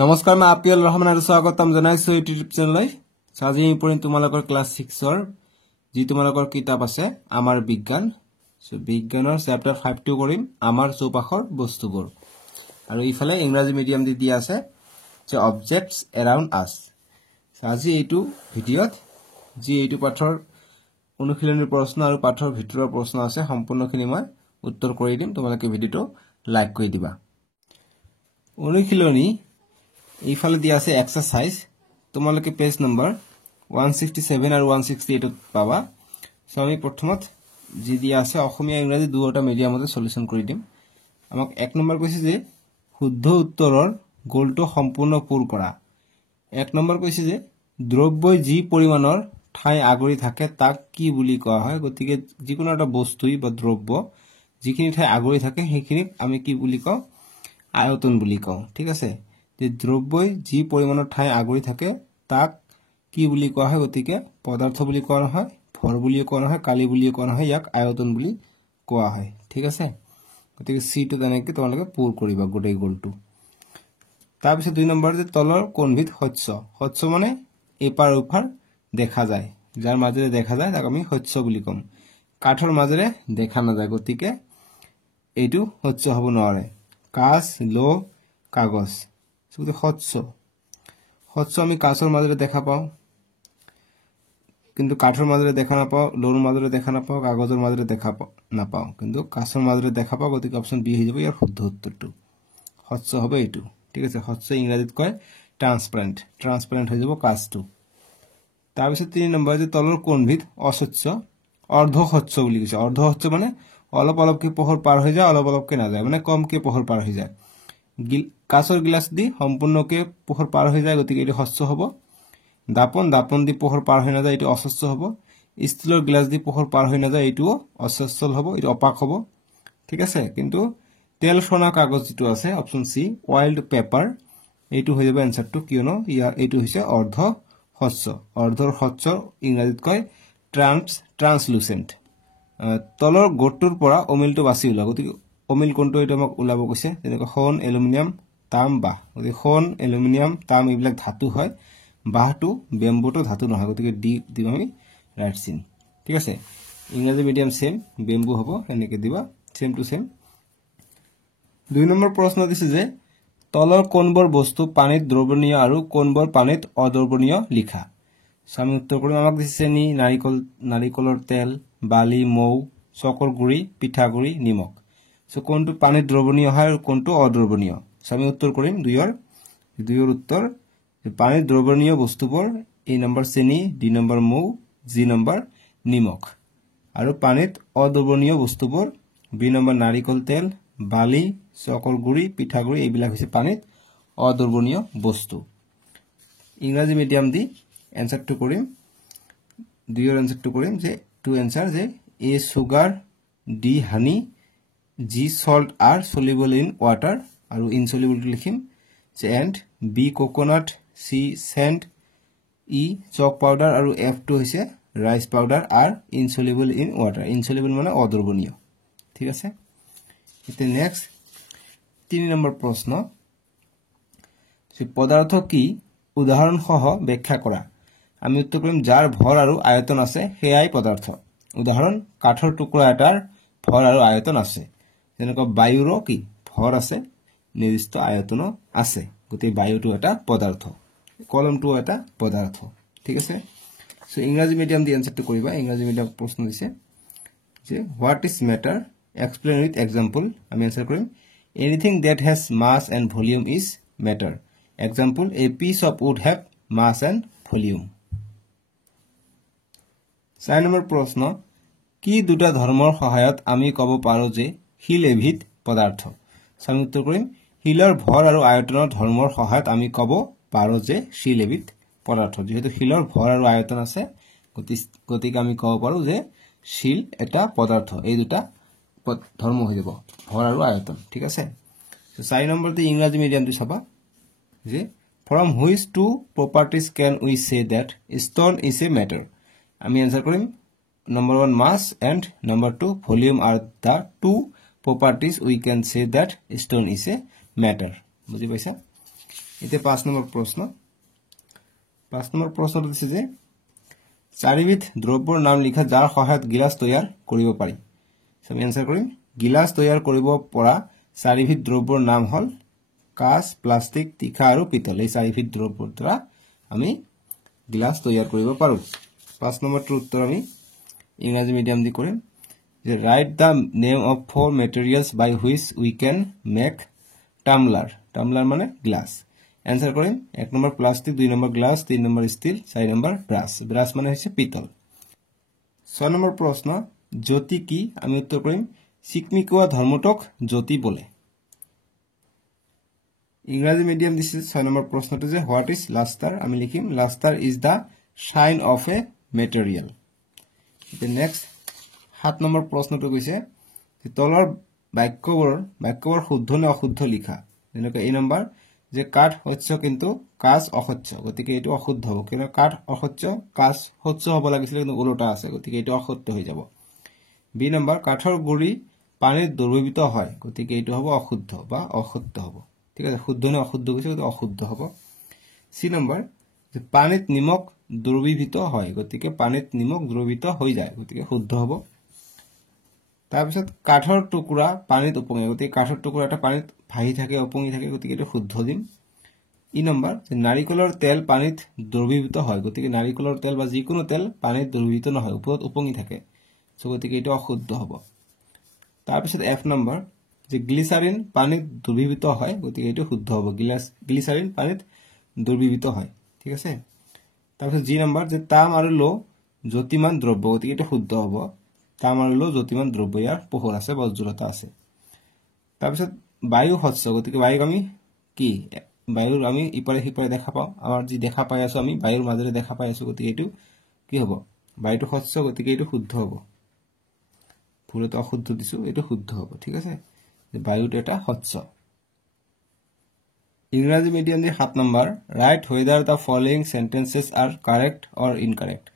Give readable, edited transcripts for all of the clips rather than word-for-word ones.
নমস্কাৰ মই আপিয়াল ৰহমান আৰু স্বাগতম জনাইছো ইউটিউব চেনেললৈ আজি পঢ়িম তোমালোকৰ ক্লাছ 6 ৰ যি তোমালোকৰ কিতাপ আছে আমাৰ বিজ্ঞান বিজ্ঞানৰ চেপ্টাৰ 5 টো কৰিম আমাৰ চৌপাশৰ বস্তুবোৰ আৰু ইফালে ইংৰাজী মিডিয়াম দি দিয়া আছে যে অবজেক্টস এৰাউণ্ড আস আজি এইটো ভিডিঅত যি এইটো পাঠৰ অনুশীলনীৰ প্ৰশ্ন আৰু পাঠৰ ভিতৰৰ প্ৰশ্ন আছে সম্পূৰ্ণখিনি মই উত্তৰ কৰি দিম তোমালোকে ভিডিঅটো লাইক কৰি দিবা অনুশীলনী ইফালে দিয়া আছে এক্সাৰসাইজ তোমালোকে পেজ নম্বৰ 167 আৰু 168 ত পাবা সো আমি প্ৰথমত যি দিয়া আছে অসমীয়া ইংৰাজী দুটা মিডিয়ামতে সলিউশন কৰি দিম আমাক এক নম্বৰ কৈছে যে শুদ্ধ উত্তৰৰ গোলটো সম্পূৰ্ণ পূৰ কৰা এক নম্বৰ কৈছে যে দ্ৰব্যই যি পৰিমাণৰ ঠাই আগৰি থাকে তাক কি বুলি কোৱা হয় গতিকে যিকোনো এটা বস্তুই বা দ্ৰব্য যিখিনি ঠাই আগৰি থাকে সেইখিনিক আমি কি বুলি কওঁ আয়তন বুলি কওঁ ঠিক আছে যে দ্ৰব্যই যি পৰিমাণৰ ঠাই আগৰি থাকে তাক কি বুলি কোৱা হয় গতিকে পদাৰ্থ বুলি কোৱা নহয় ভৰ বুলি কোৱা নহয় কালি বুলি কোৱা নহয় ইয়াক আয়তন বুলি কোৱা হয় ঠিক আছে গতিকে সি টো তেনেকৈ তোমালোকে পূৰ কৰিবা গোটেই গোলটো তাৰ পিছত দুই নম্বৰ যে তলৰ কোণবিধ শস্য মানে এপাৰ ওপাৰ দেখা যায় যাৰ মাজেৰে দেখা যায় তাক আমি শস্য বুলি কম কাঠৰ মাজেৰে দেখা নাযায় গতিকে এইটো শস্য হ'ব নোৱাৰে কাঁচ লোহ কাগজ সুতৰাং শস্য আমি কাঁচৰ মাজেৰে দেখা পাওঁ কিন্তু কাঠৰ মাজেৰে দেখা নাপাওঁ লোহৰ মাজেৰে দেখা নাপাওঁ কাগজৰ মাজেৰে দেখা নাপাওঁ কিন্তু কাঁচৰ মাজেৰে দেখা পাওঁ গতিকে অপচন বি হৈ যাব ইয়াৰ শুদ্ধ উত্তৰটো শস্য হবে এইটো ঠিক আছে শস্য ইংৰাজীত কয় ট্ৰান্সপাৰেন্ট হৈ যাব কাঁচটো তাৰ পিছত 3 নম্বৰ যে তলৰ কোণবিধ অশস্য অৰ্ধ শস্য বুলি কৈছে অৰ্ধ শস্য মানে অলপ অলপকৈ পোহৰ পাৰ হৈ যায় অলপ অলপকৈ না যায় মানে কমকৈ পোহৰ পাৰ হৈ যায় কাঁচৰ গ্লাস দি সম্পূৰ্ণকৈ পোহৰ পাৰ হৈ যায় গতিকে এটো শস্য হ'ব দাপন দি পোহৰ পাৰ হৈ না যায় এটো অশস্য হ'ব ষ্টিলৰ গ্লাস দি পোহৰ পাৰ হৈ না যায় এটো অশস্যল হ'ব এটো অপাক হ'ব ঠিক আছে কিন্তু তেল সোনা কাগজ যেটো আছে অপচন সি অয়েলড পেপাৰ এটো হৈ যাব আনসাৰটো কিয়নো এটো হৈছে অৰ্ধ শস্য অৰ্ধৰ শস্য ইংৰাজীত কয় ট্ৰান্সলুসেন্ট তলৰ গোটটোৰ পৰা অমিলটো বাছি উলা গতিকে অমিল কোনটো এটা আমাক উলাব কৈছে যেনেকৈ সোণ এলুমিনিয়াম তাম বাহ গতিকে সোণ এলুমিনিয়াম তাম এইবিলাক ধাতু হয় বাহটো বেম্বুটো ধাতু নহয় গতিকে ডি দিম আমি ৰাইট চিন ঠিক আছে ইংৰাজী মিডিয়াম সেম বেম্বু হ'ব এনেকৈ দিবা সেম টু সেম দুই নম্বৰ প্ৰশ্ন দিছে যে তলৰ কোনবোৰ বস্তু পানীত দ্ৰৱণীয় আৰু কোনবোৰ পানীত অদ্ৰৱণীয় লিখা আমি উত্তৰ কৰিম আমাক দিছে চেনি নাৰিকলৰ তেল বালি মৌ চকৰ গুড়ি পিঠাগুড়ি নিমখ সো কোনটো পানীত দ্ৰৱণীয় হয় আৰু কোনটো অদ্ৰৱণীয় আমি উত্তৰ কৰিম দুইৰ উত্তৰ পানীত দ্ৰৱণীয় বস্তুবোৰ এ নম্বৰ চেনি ডি নম্বৰ মৌ জি নম্বৰ নিমখ আৰু পানীত অদ্ৰৱণীয় বস্তুবোৰ বি নম্বৰ নাৰিকল তেল বালি চকৰ গুড়ি পিঠাগুড়ি এইবিলাক হৈছে পানীত অদ্ৰৱণীয় বস্তু ইংৰাজী মিডিয়াম দি এনসাৰটো কৰিম দুইৰ এনসাৰটো কৰিম যে টু এনসাৰ যে A sugar D honey G salt are soluble in water আৰু insoluble to লিখিম যে and B coconut C sand E chalk powder আৰু F to হৈছে rice powder are insoluble in water insoluble মানে অদ্ৰৱণীয় ঠিক আছে এতিয়া নেক্সট 3 নম্বৰ প্ৰশ্ন যে পদাৰ্থ কি উদাহৰণ সহ ব্যাখ্যা কৰা আমি উত্তৰ কৰিম যাৰ ভৰ আৰু আয়তন আছে হেয়াই পদাৰ্থ উদাহৰণ কাঠৰ টুকুৰা এটাৰ ভৰ আৰু আয়তন আছে যেনেকৈ বায়ুৰো কি ভৰ আছে নিৰ্দিষ্ট আয়তন আছে গতি বায়ুটো এটা পদাৰ্থ কলমটো এটা পদাৰ্থ ঠিক আছে সো ইংৰাজী মিডিয়াম দি এনসাৰটো কৰিবা ইংৰাজী মিডিয়াম প্ৰশ্ন দিছে যে what is matter explain with example আমি এনসাৰ কৰিম anything that has mass and volume is matter example a piece of wood have mass and volume 4 number প্ৰশ্ন কি দুটা ধৰ্মৰ সহায়ত আমি ক'ব পাৰো যে হিল এবিধ পদাৰ্থ আমি উত্তৰ কৰিম হিলৰ ভৰ আৰু আয়তনৰ ধৰ্মৰ সহায়ত আমি ক'ব পাৰো যে শিল এবিধ পদাৰ্থ যেহেতু হিলৰ ভৰ আৰু আয়তন আছে গতিকে আমি ক'ব পাৰো যে শিল এটা পদাৰ্থ এই দুটা ধৰ্ম হৈ যাব ভৰ আৰু আয়তন ঠিক আছে 4 নম্বৰতে ইংৰাজী মিডিয়ামটো চাবা যে from which two properties can we say that stone is a matter আমি আনসার কৰিম number 1 mass and number 2 volume are the two properties we can say that stone is a matter বুঝি পাইছা এতিয়া 5 নম্বৰ প্ৰশ্ন 5 number প্ৰশ্নটো দিছে যে চাৰিবিধ দ্ৰব্যৰ নাম লিখা যাৰ সহায়ত গিলাস তৈয়াৰ কৰিব পাৰি আমি আনসাৰ কৰিম গিলাস তৈয়াৰ কৰিব পৰা চাৰিবিধ দ্ৰব্যৰ নাম হল কাঁচ প্লাষ্টিক তীখা আৰু পিতল এই চাৰিবিধ দ্ৰব্যৰ দ্বাৰা আমি গিলাস তৈয়াৰ কৰিব পাৰো 5 নম্বৰটোৰ উত্তৰ আমি ইংৰাজী মিডিয়াম দি কৰিম যে write the name of 4 materials by which we can make tumbler মানে গ্লাস आंसर কৰিম 1 number plastic 2 number glass 3 number steel 4 number brass মানে হৈছে পিতল 6 নম্বৰ প্ৰশ্ন জ্যোতি কি আমি উত্তৰ কৰিম চিকমিকোৱা ধৰ্মটক জ্যোতি বলে ইংৰাজী মিডিয়াম দিছে 6 নম্বৰ প্ৰশ্নটো যে হোৱাট ইজ লাষ্টাৰ আমি লিখিম lustre is the shine of a material the next 7 number প্ৰশ্নটো কৈছে যে তলৰ বাক্যবোৰ শুদ্ধ নে অশুদ্ধ লিখা যেনেকৈ এই নম্বৰ যে কাঠ শস্য কিন্তু কাঁচ অশস্য গতিকে এটো অশুদ্ধ হ'ব কিয়নো কাঠ অশস্য কাঁচ শস্য হ'ব লাগিছিল কিন্তু উল্টা আছে গতিকে এটো অশুদ্ধ হৈ যাব বি নম্বৰ কাঠৰ গুৰি পানীত দ্ৰৱীভূত হয় গতিকে এটো হ'ব অশুদ্ধ বা অসত্য হ'ব ঠিক আছে শুদ্ধ নে অশুদ্ধ কৈছে তো অশুদ্ধ হ'ব সি নম্বৰ যে পানীত নিমখ দ্ৰৱীভূত হয় গতিকে পানীত নিমখ দ্ৰৱীভূত হৈ যায় গতিকে শুদ্ধ হ'ব তাৰ পিছত কাঠৰ টুকুৰা পানীত উপঙে গতিকে কাঠৰ টুকুৰা এটা পানীত ভাহি থাকে উপঙি থাকে গতিকে এটো শুদ্ধ দিম ই নম্বৰ যে নাৰিকলৰ তেল পানীত দ্ৰৱীভূত হয় গতিকে নাৰিকলৰ তেল বা যিকোনো তেল পানীত দ্ৰৱীভূত নহয় ওপৰত উপঙি থাকে সো গতিকে এটো অশুদ্ধ হ'ব তাৰ পিছত এফ নম্বৰ যে গ্লিচাৰিন পানীত দ্ৰৱীভূত হয় গতিকে এটো শুদ্ধ হ'ব গ্লিচাৰিন পানীত দ্ৰৱীভূত হয় ঠিক আছে তাৰ পিছত জি নম্বৰ যে তাম আৰু লো জ্যোতিমান দ্ৰব্য গতিকে এটো শুদ্ধ হ'ব তাম আৰু লো জ্যোতিমান দ্ৰব্য ইয়াৰ পোহৰ আছে বা উজ্জ্বলতা আছে তাৰ পিছত বায়ু শস্য গতিকে বায়ু আমি কি বায়ুৰ আমি ইপাৰে হিপাৰে দেখা পাওঁ আমাৰ যি দেখা পাই আছো আমি বায়ুৰ মাজেৰে দেখা পাই আছো গতিকে এটো কি হ'ব বায়ুটো শস্য গতিকে এটো শুদ্ধ হ'ব ভুলতে অশুদ্ধ দিছো এটো শুদ্ধ হ'ব ঠিক আছে যে বায়ুটো এটা শস্য ইংৰাজী medium the 7 number write whether the following sentences are correct or incorrect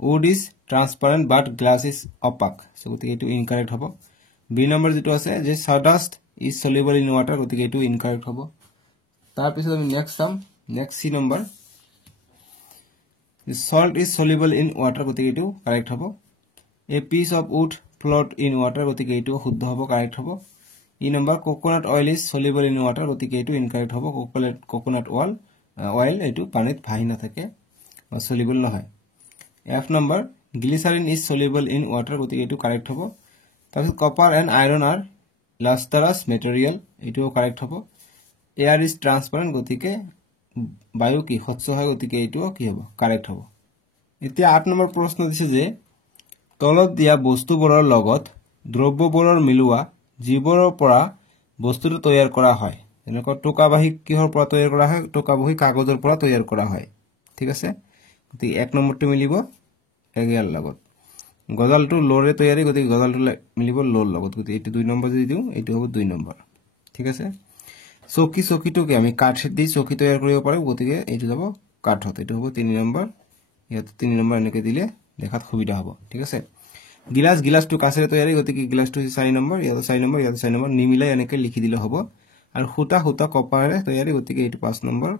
wood is transparent but glass is opaque so গতিকে এটো incorrect হ'ব বি নম্বৰ যেটো আছে যে sawdust is soluble in water গতিকে এটো incorrect হ'ব তাৰ পিছত আমি next C number salt is soluble in water গতিকে এটো correct হ'ব a piece of wood float in water গতিকে এটো শুদ্ধ হ'ব correct হ'ব ই number coconut oil is soluble in water গতিকে এটো incorrect হ'ব coconut oil এটো পানীত ভাহি না থাকে বা soluble নহয় F number glycerin is soluble in water গতিকে এটো correct হ'ব তাৰপিছত copper and iron are lustrous material এটো correct হ'ব air is transparent গতিকে বায়ু কি শস্য হয় গতিকে এটো কি হ'ব correct হ'ব এতিয়া 8 নম্বৰ প্ৰশ্ন দিছে যে তলত দিয়া বস্তুবোৰৰ লগত দ্ৰব্যবোৰৰ মিলোৱা জীৱৰৰ পৰা বস্তুটো তৈয়াৰ কৰা হয় এনেকৈ টোকাবাহী কিহৰ পৰা তৈয়াৰ কৰা হয় টোকাবাহী কাগজৰ পৰা তৈয়াৰ কৰা হয় ঠিক আছে গতি 1 নম্বৰটো মিলিব এগিয়াৰ লগত গজালটো লোৰে তৈয়াৰী গতি গজালটো মিলিব লোৰ লগত গতি এটো 2 নম্বৰ যদি দিও এটো হ'ব 2 নম্বৰ ঠিক আছে চকীটোকে আমি কাঠ দি চকী তৈয়াৰ কৰিব পাৰো গতিকে এটো যাব কাঠত এটো হ'ব 3 নম্বৰ ইয়াত 3 নম্বৰ এনেকৈ দিলে দেখাত সুবিধা হ'ব ঠিক আছে গিলাসটো কাছেৰে তৈয়াৰী গতিকে গিলাসটো 4 নম্বৰ ইয়াত 4 নম্বৰ ইয়াত 4 নম্বৰ নিমিলাই এনেকৈ লিখি দিলে হ'ব আৰু খুঁটা কপাৰে তৈয়াৰী গতিকে এটো 5 নম্বৰ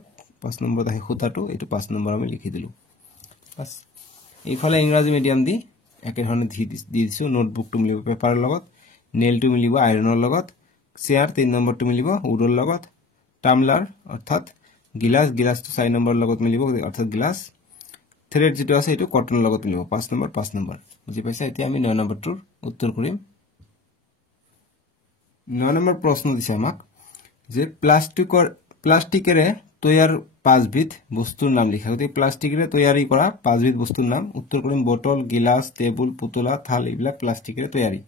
আহে খুঁটাটো এটো 5 নম্বৰ আমি লিখি দিলো বাস এইফালে ইংৰাজী মিডিয়াম দি একে ধৰণে দি দিছো নোটবুকটো মিলিব পেপাৰৰ লগত নেলটো মিলিব আইৰনৰ লগত চেয়াৰ 3 নম্বৰটো মিলিব উডৰ লগত টামলাৰ অৰ্থাৎ গিলাসটো 4 নম্বৰ লগত মিলিব অৰ্থাৎ গিলাস থ্ৰেড যেটো আছে এটো কটনৰ লগত মিলিব 5 নম্বৰ বুজি পাইছা এতিয়া আমি 9 নম্বৰটোৰ উত্তৰ কৰিম 9 নম্বৰ প্ৰশ্ন দিছে আমাক যে প্লাষ্টিকেৰে তৈয়াৰ 5 বিধ বস্তুৰ নাম লিখা গতি প্লাষ্টিকেৰে তৈয়াৰী কৰা 5 বিধ বস্তুৰ নাম উত্তৰ কৰিম বটল গিলাস টেবুল পুতলা থাল এইবিলাক প্লাষ্টিকেৰে তৈয়াৰী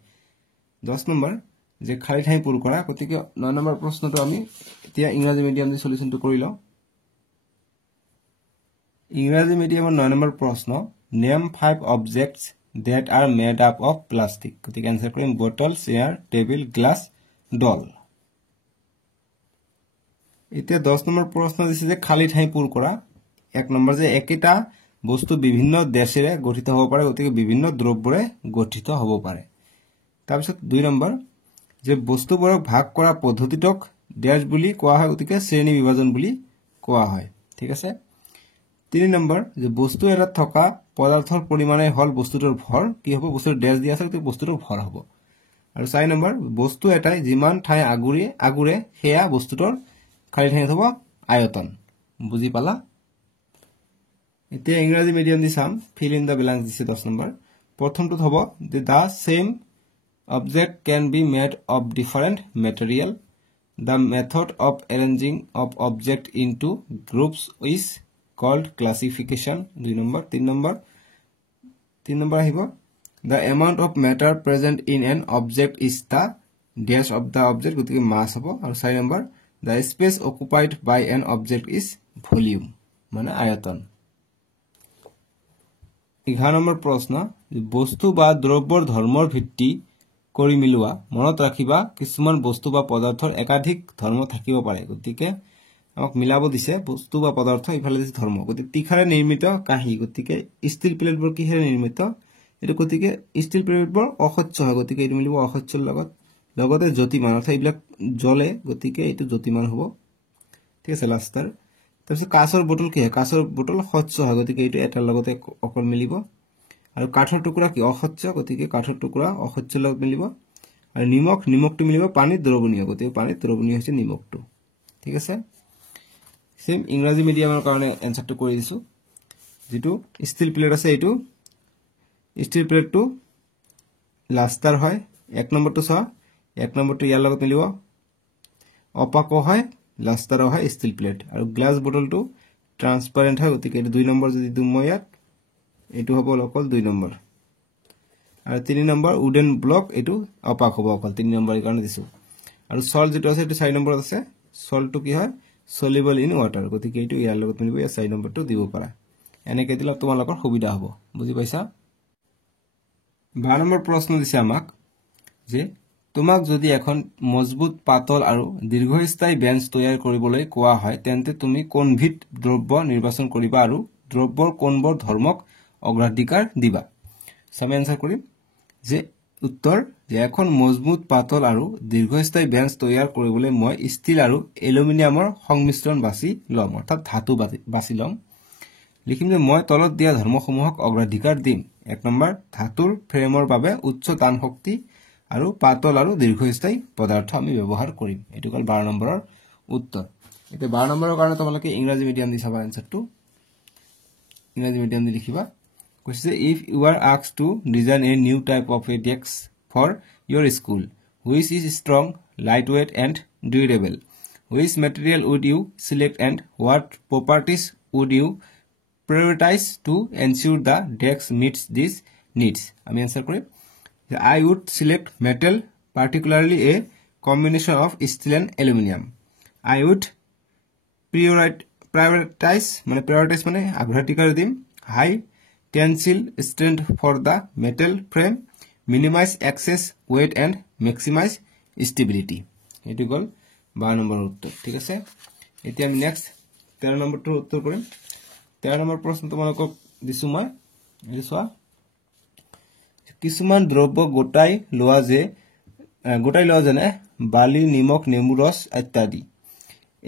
10 নম্বৰ যে খালি ঠাই পূৰ কৰা গতিকে 9 নম্বৰ প্ৰশ্নটো আমি এতিয়া ইংৰাজী মিডিয়াম দি সলিউশনটো কৰি লওঁ ইংৰাজী মিডিয়ামৰ 9 নম্বৰ প্ৰশ্ন name 5 objects that are made up of plastic গতিকে आंसर কৰিম বটল চেয়াৰ টেবুল গ্লাস ডল এতিয়া 10 নম্বৰ প্ৰশ্ন দিছে যে খালি ঠাই পূৰ কৰা 1 নম্বৰ যে একেটা বস্তু বিভিন্ন দেশেৰে গঠিত হ'ব পাৰে গতিকে বিভিন্ন দ্ৰব্যৰে গঠিত হ'ব পাৰে তাৰ পিছত 2 নম্বৰ যে বস্তুবোৰক ভাগ কৰা পদ্ধতিটোক ড্যাশ বুলি কোৱা হয় গতিকে শ্ৰেণী বিভাজন বুলি কোৱা হয় ঠিক আছে 3 নম্বৰ যে বস্তু এটা থকা পদাৰ্থৰ পৰিমাণে হল বস্তুটোৰ ভৰ কি হ'ব বস্তুৰ ড্যাশ দিয়া আছে তো বস্তুটোৰ ভৰ হ'ব আৰু 4 নম্বৰ বস্তু এটাই যিমান ঠাই আগুৰে হেয়া বস্তুটোৰ খালি ঠাই হ'ব আয়তন বুজি পালা এতিয়া ইংৰাজী medium the sum fill in the blanks দিছে 10 নম্বৰ প্ৰথমটো হ'ব যে দা same object can be made of different material the method of arranging of object into groups is called classification 2 number 3 number আহিব the amount of matter present in an object is the dash of the object গতিকে mass হ'ব আৰু 4 number the space occupied by an object is volume মানে আয়তন 11 number প্ৰশ্ন বস্তু বা দ্ৰব্যৰ ধৰ্মৰ ভিত্তি কৰি মিলোৱা মনত ৰাখিবা কিছুমান বস্তু বা পদাৰ্থৰ একাধিক ধৰ্ম থাকিব পাৰে গতিকে আমাক মিলাব দিছে বস্তু বা পদাৰ্থ ইফালে দিছে ধৰ্ম গতিকে তিখাৰে নিৰ্মিত কাহি গতিকে ষ্টিল প্লেটবোৰ কিহেৰে নিৰ্মিত এটো গতিকে ষ্টিল প্লেটবোৰ অসহ্য হয় গতিকে এটো মিলিব অসহ্যৰ লগতে জ্যোতিমান অৰ্থাৎ এইবিলাক জ্বলে গতিকে এটো জ্যোতিমান হ'ব ঠিক আছে লাস্টাৰ তাৰপিছত কাঁচৰ বটল কি হয় কাঁচৰ বটল সহ্য হয় গতিকে এটো এটাৰ লগতে অকল মিলিব আৰু কাঠৰ টুকুৰা কি অসহ্য গতিকে কাঠৰ টুকুৰা অসহ্যৰ লগত মিলিব আৰু নিমখটো মিলিব পানীত দ্ৰৱণীয় গতিকে পানীত দ্ৰৱণীয় হৈছে নিমখটো ঠিক আছে সেম ইংৰাজী মিডিয়ামৰ কাৰণে এনসাৰটো কৰি দিছো যেটো ষ্টিল প্লেট আছে এটো ষ্টিল প্লেটটো লাস্টাৰ হয় 1 নম্বৰটো চ 1 নম্বৰটো ইয়াৰ লগত মিলিব অপাক হয় লাস্টাৰ হয় ষ্টিল প্লেট আৰু গ্লাস বটলটো ট্ৰান্সপাৰেন্ট হয় গতিকে এটো 2 নম্বৰ যদি দুম ইয়াত এটো হ'ব অকল 2 নম্বৰ আৰু 3 নম্বৰ উডেন ব্লক এটো অপাক হ'ব অকল 3 নম্বৰৰ কাৰণে দিছো আৰু সল্ট যেটো আছে এটো 4 নম্বৰত আছে সল্টটো কি হয় soluble in water গতিকে এটো ইয়াৰ লগত মিলিব এই 4 নম্বৰটো দিব পাৰা এনেকে দিলে তোমালোকৰ সুবিধা হ'ব বুজি পাইছা 12 নম্বৰ প্ৰশ্ন দিছে আমাক যে তোমাক যদি এখন মজবুত পাতল আৰু দীৰ্ঘস্থায়ী বেঞ্চ তৈয়াৰ কৰিবলৈ কোৱা হয় তেন্তে তুমি কোনবিধ দ্ৰব্য নিৰ্বাচন কৰিবা আৰু দ্ৰব্যৰ কোনবোৰ ধৰ্মক অগ্ৰাধিকাৰ দিবা সম আনসাৰ কৰিম যে উত্তৰ যে এখন মজবুত পাতল আৰু দীৰ্ঘস্থায়ী বেঞ্চ তৈয়াৰ কৰিবলৈ মই ষ্টিল আৰু এলুমিনিয়ামৰ সংমিশ্ৰণ বাছি লম অৰ্থাৎ ধাতু বাছি লম লিখিম যে মই তলত দিয়া ধৰ্মসমূহক অগ্ৰাধিকাৰ দিম 1 নম্বৰ ধাতুৰ ফ্ৰেমৰ বাবে উচ্চ তান শক্তি আৰু পাতল আৰু দীৰ্ঘস্থায়ী পদাৰ্থ আমি ব্যৱহাৰ কৰিম এটো কল 12 নম্বৰৰ উত্তৰ এতে 12 নম্বৰৰ কাৰণে তোমালোকে ইংৰাজী মিডিয়াম দি চাবা আনসাৰটো ইংৰাজী মিডিয়াম দি লিখিবা কৈছে if you are asked to design a new type of a desk for your school which is strong lightweight and durable which material would you select and what properties would you prioritize to ensure the desk meets these needs আমি answer করি I would select metal particularly a combination of steel and aluminum I would prioritize মানে অগ্ৰাধিকাৰ দিম high tensile strength for the metal frame minimize excess weight and maximize stability এটো গল 12 নম্বৰৰ উত্তৰ ঠিক আছে এতিয়া আমি নেক্সট 13 নম্বৰটো উত্তৰ কৰিম 13 নম্বৰ প্ৰশ্ন তোমালোকক দিছো মই এটো চোৱা কিছুমান দ্ৰব্য গোটাই লোৱা যেনে বালি নিমখ নেমু ৰস ইত্যাদি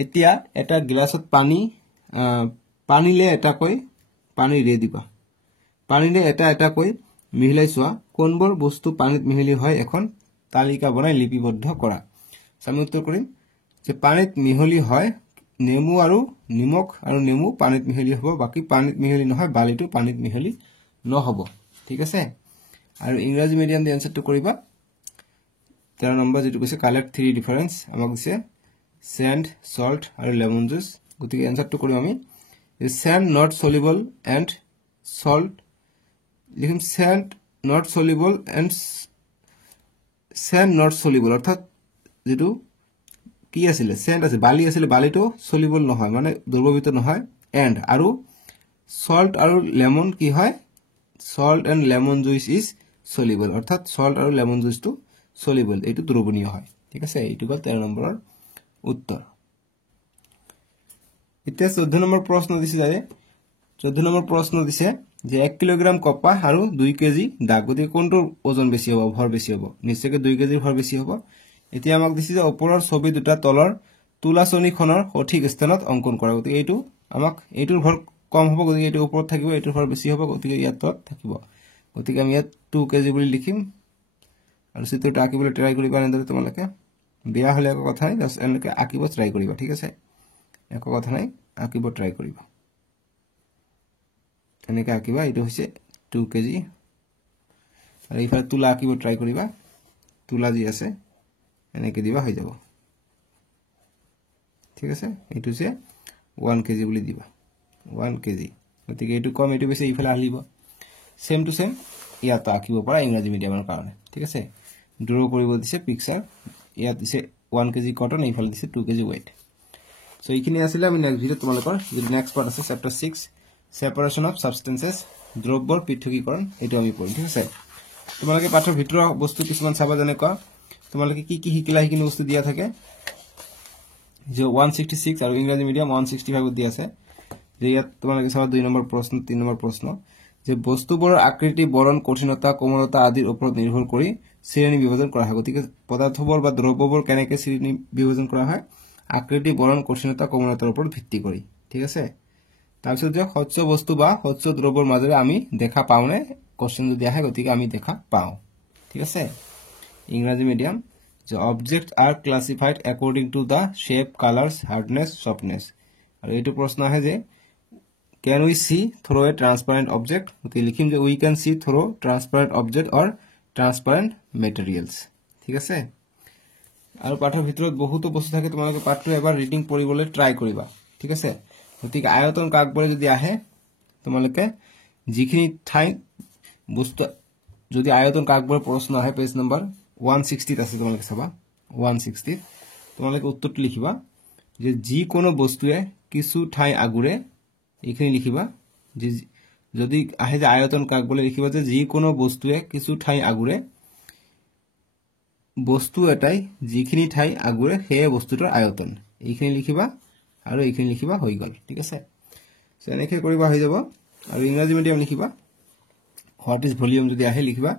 এতিয়া এটা গ্লাছত পানীলে এটাকৈ পানী ৰে দিবা পানীলে এটা কৈ মিহলাই চোৱা কোনবোৰ বস্তু পানীত মিহলি হয় এখন তালিকা বনাই লিপিবদ্ধ কৰা আমি উত্তৰ কৰিম যে পানীত মিহলি হয় নেমু আৰু নিমখ আৰু নেমু পানীত মিহলি হ'ব বাকি পানীত মিহলি নহয় বালিটো পানীত মিহলি নহব ঠিক আছে আৰু ইংৰাজী মিডিয়াম দি আনসাৰটো কৰিবা 13 নম্বৰ যেটো কৈছে কালেক্ট 3 ডিফাৰেন্স আমাক দিছে sand salt আৰু লেমন জুস গতিকে আনসাৰটো কৰিম আমি sand not soluble and salt লিখিম sand not soluble অর্থাৎ যেটো কি আছিল sand আছে বালি আছিল বালিটো soluble নহয় মানে দ্ৰৱীভূত নহয় and আৰু salt আৰু লেমন কি হয় salt and lemon juice is soluble অৰ্থাৎ salt আৰু লেমন জুসটো soluble এটো দ্ৰৱণীয় হয় ঠিক আছে এইটো গল 13 নম্বৰৰ উত্তৰ এতিয়া 14 নম্বৰ প্ৰশ্ন দিছে যায় 14 নম্বৰ প্ৰশ্ন দিছে যে 1 কিলোগ্ৰাম কপাহ আৰু 2 কেজি দাগ গতিকে কোনটোৰ ওজন বেছি হ'ব ভৰ বেছি হ'ব নিশ্চয়কৈ 2 কেজিৰ ভৰ বেছি হ'ব এতিয়া আমাক দিছে যে ওপৰৰ ছবি দুটা তলৰ তুলাচনীখনৰ সঠিক স্থানত অংকন কৰা গতিকে এইটো আমাক এইটোৰ ভৰ কম হ'ব গতিকে এইটো ওপৰত থাকিব এইটোৰ ভৰ বেছি হ'ব গতিকে ইয়াত তলত থাকিব গতিকে আমি ইয়াত 2 কেজি বুলি লিখিম আৰু চিত্ৰটো আঁকিবলৈ ট্ৰাই কৰিবা এনেদৰে তোমালোকে বেয়া হলে একো কথা নাই জাস্ট এনেকৈ আঁকিব ট্ৰাই কৰিবা ঠিক আছে একো কথা নাই আঁকিব ট্ৰাই কৰিবা এনেকৈ আঁকিবা এইটো হৈছে 2 কেজি আৰু ইফালে তুলা আঁকিব ট্ৰাই কৰিবা তুলা যি আছে এনেকৈ দিবা হৈ যাব ঠিক আছে এইটো যে 1 কেজি বুলি দিবা 1 কেজি গতিকে এইটো কম এইটো বেছি ইফালে আহিব সেম টু সেম ইয়াত আঁকিব পৰা ইংৰাজী মিডিয়ামৰ কাৰণে ঠিক আছে ড্ৰ কৰিব দিছে পিকচাৰ ইয়াত দিছে 1 কেজি কটন ইফালে দিছে 2 কেজি ওয়েট সো এইখিনি আছিল আমি নেক্সট ভিডিও তোমালোকৰ যি নেক্সট পাৰ্ট আছে চ্যাপ্টাৰ 6 সেপাৰেশন অফ সাবস্টেন্সেস দ্ৰব্যৰ পৃথকীকৰণ এইটো আমি পঢ়িম ঠিক আছে তোমালোকে পাঠৰ ভিতৰৰ বস্তু কিছুমান চাবা যেনেকৈ তোমালোকে কি কি শিকিলা সেইখিনি বস্তু দিয়া থাকে যে 166 আৰু ইংৰাজী মিডিয়াম 165 দিয়া আছে যে ইয়াত তোমালোকে চাবা 2 নম্বৰ প্ৰশ্ন 3 নম্বৰ প্ৰশ্ন যে বস্তুবোৰৰ আকৃতি বৰণ কঠিনতা কোমলতা আদিৰ ওপৰত নিৰ্ভৰ কৰি শ্ৰেণী বিভাজন কৰা হয় গতিকে পদাৰ্থবোৰ বা দ্ৰব্যবোৰ কেনেকৈ শ্ৰেণী বিভাজন কৰা হয় আকৃতি বৰণ কঠিনতা কোমলতাৰ ওপৰত ভিত্তি কৰি ঠিক আছে তাৰপিছত যে হচ্য বস্তু বা হচ্য দ্ৰব্যৰ মাজেৰে আমি দেখা পাওনে কোশ্চেন যদি আহে গতিকে আমি দেখা পাও ঠিক আছে ইংৰাজী মিডিয়াম যে object are classified according to the shape colours hardness softness আৰু এইটো প্ৰশ্ন আহে যে can we see through a transparent object okay লিখিম যে we can see through transparent object or transparent materials ঠিক আছে আৰু পাঠৰ ভিতৰত বহুত বস্তু থাকে তোমালোকে পাঠটো এবাৰ ৰিডিং পঢ়িবলৈ ট্ৰাই কৰিবা ঠিক আছে গতিকে আয়তন কাকবোৰে যদি আহে তোমালোকে যিখিনি ঠাই বস্তু যদি আয়তন কাকবোৰে প্ৰশ্ন আহে পেজ নম্বৰ 160 আছে তোমালোকে চাবা 160 তোমালোকে উত্তৰটো লিখিবা যে যি কোনো বস্তুৱে কিছু ঠাই আগুৰে এইখিনি লিখিবা যে যদি আহে যে আয়তন কাক বলে লিখিবা যে যি কোনো বস্তুৱে কিছু ঠাই আগুৰে বস্তু এটাই যিখিনি ঠাই আগুৰে সেই বস্তুটোৰ আয়তন এইখিনি লিখিবা আৰু এইখিনি লিখিবা হৈ গল ঠিক আছে সো এনেকৈ কৰিবা হৈ যাব আৰু ইংৰাজী মিডিয়াম লিখিবা হোৱাট ইজ ভলিউম যদি আহে লিখিবা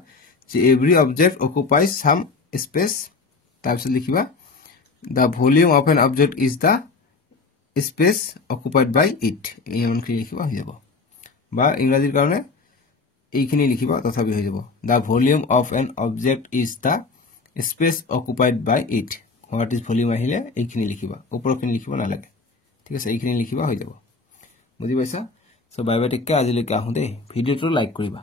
যে এভৰি অবজেক্ট অকুপাইজ সাম স্পেস তাৰপিছত লিখিবা the volume of an object is the space occupied by it এই অংশটি লিখিবা হৈ যাব বা ইংৰাজীৰ কাৰণে এইখিনি লিখিবা তথাপি হৈ যাব the volume of an object is the space occupied by it what is volume আহিলে এইখিনি লিখিবা ওপৰখিনি লিখিব নালাগে ঠিক আছে এইখিনি লিখিবা হৈ যাব বুজি পাইছা so bye bye take care আজিলৈকে আহো দে ভিডিওটো লাইক কৰিবা